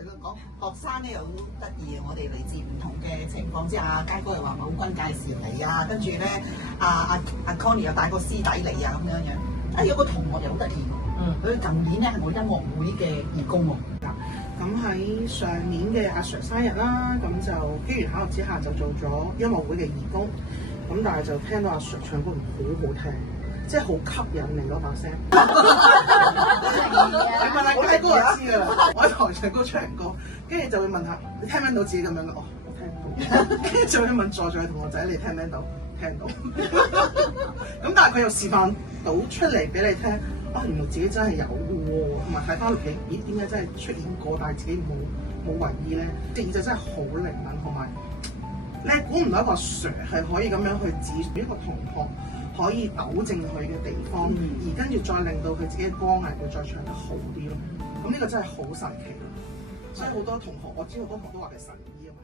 係咯，講學生咧又好得意嘅，我哋嚟自唔同嘅情況之下，佳哥又話某君介紹嚟啊，跟住咧阿 Connie 又帶個師弟嚟啊咁樣樣。啊有個同學又好得意，佢近年咧係我音樂會嘅義工喎。咁喺上年嘅阿 Sir 生日啦，咁就機緣巧合之下就做咗音樂會嘅義工，咁但係就聽到阿 Sir 唱歌好好聽，即係好吸引你嗰把聲。你問下佳哥就知㗎啦，我喺台上高唱歌，跟住就會問下你聽唔聽到自己咁樣嘅？哦，我聽到。跟住就會問在座嘅同學仔你聽唔聽到？聽到。咁但係佢又示範到出嚟俾你聽。啊！原來自己真係有喎，同埋睇翻嚟，咦？點解真係出現過，但係自己冇為意咧？隻耳仔真係好靈敏，同埋你估唔到一個 Sir 係可以咁樣去指一個同學可以糾正佢嘅地方，而跟住再令到佢自己嘅歌藝會再唱得好啲咯。咁呢個真係好神奇咯！所以好多同學，我知好多同學都話佢神醫啊嘛。